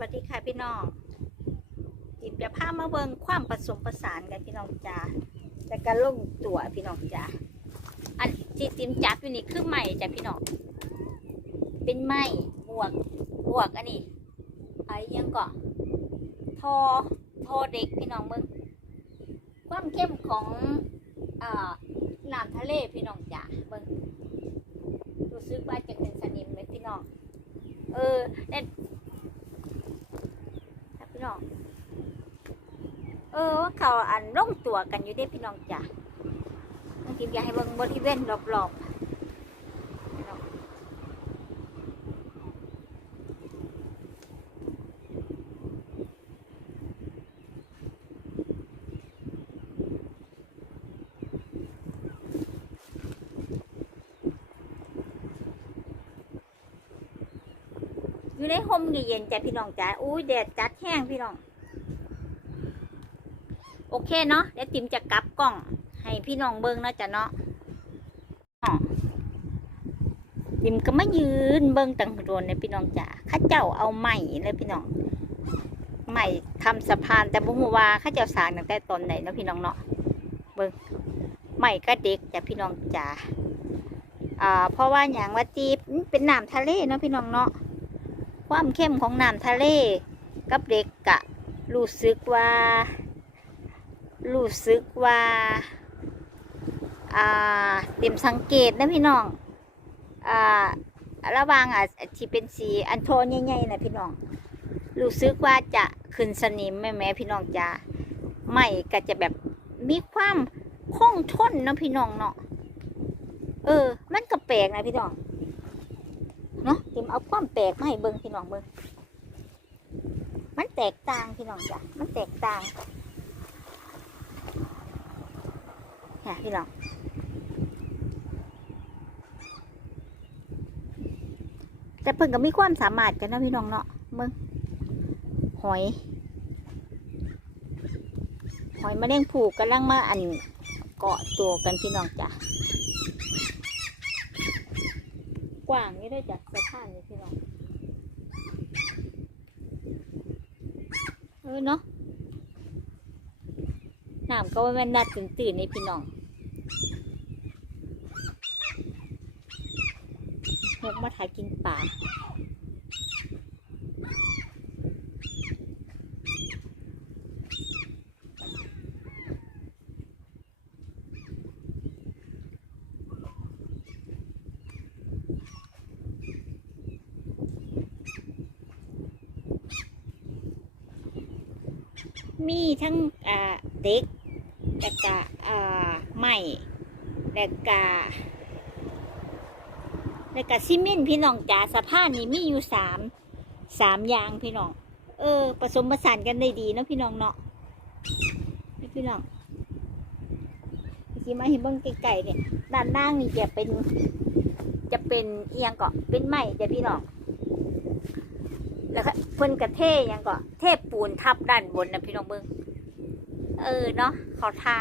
สวัสดีค่ะพี่น้องจิบจะพามาเบิงความผสมผสานกันพี่น้องจ้าแต่การลงตัวพี่น้องจ้าอันที่ติมจับอยู่นี่คือใหม่จ้ะพี่น้อง เป็นไม้บวกบวกอันนี้ไอ้ยังเก็ทอทอเด็กพี่น้องเบิ่งความเข้มของอ่าน้ำทะเลพี่น้องจ้าเบิงรู้สึกว่าจะเป็นสนิมไหมพี่น้อง เออเน็ตครับพี่น้อง เออว่าเขาอันร่งตัวกันอยู่เด้พี่น้องจ้ะบางทีอยากให้เบิ่งบริเวณรอบๆอยู่ในห่มเย็นๆจ้ะพี่น้องจ้ะอุ้ยแดดจัดแห้งพี่น้อง โอเคเนาะเดี๋ยวติมจะกลับกล้อง ให้พี่น้องเบิ่งเนาะจ้ะเนาะอ้อติมก็มายืนเบิ่งตังโดนในพี่น้องจ้ะข้าเจ้าเอาไม้เลยพี่น้องไม้ทำสะพานแต่บ่ฮู้ว่าข้าเจ้าสร้างตั้งแต่ตอนไหนเนาะพี่น้องเนาะเบิ่งไม้ก็เด็กจ้ะพี่น้องจ้ะอ่าเพราะว่าอย่างว่าจีบเป็นน้ำทะเลเนาะพี่น้องเนาะความเข้มของน้ำทะเล กับเด็กกะรู้สึกว่า รู้สึกว่าอ่าเต็มสังเกตนะพี่น้องอ่าระว่างอะที่เป็นสีอันโทนใหญ่ๆนะพี่น้องรู้สึกว่าจะขึ้นสนิมแม่แม่พี่น้องจ้าไม่ก็จะแบบมีความคงทนนะพี่น้องเนาะเออ มันก็แปลกนะพี่น้องเนาะเต็มเอาความแปลกมาให้เบิ่งพี่น้องเบิ่งมันแตกต่างพี่น้องจ้ะมันแตกต่าง ค่ะพี่น้องแต่เพิ่นก็มีความสามารถกันนะพี่น้องเนาะมึงหอย หอยแมลงผูกกำลังมาอันเกาะตัวกันพี่น้องจ้ะกว้างนี่ได้จากสะพานนี่พี่น้องเออเนาะน้ำก็ว่าแม่นนัดตื่นตื่นๆนี่พี่น้องน กมาถ่ายกินป่ามีทั้งอ่าเด็กแล้วก็อ่าไม้แล้วก็ แล้วก็ซีเมนต์พี่น้องจ๋าสะพานนี่มีอยู่สามสามอย่างพี่น้อง เออผสมผสานกันได้ดีเนาะพี่น้องเนาะพี่น้องที่มาเห็นเบิ้งไก่ๆเนี่ยด้านล่างนี่จะเป็น จะเป็นเอียงเกาะเป็นไม้จ้ะพี่น้องแล้วก็เพิ่นกระเทหยังเกาะเทปูนทับด้านบนนะพี่น้องเบิ้งเออเนาะเขาทา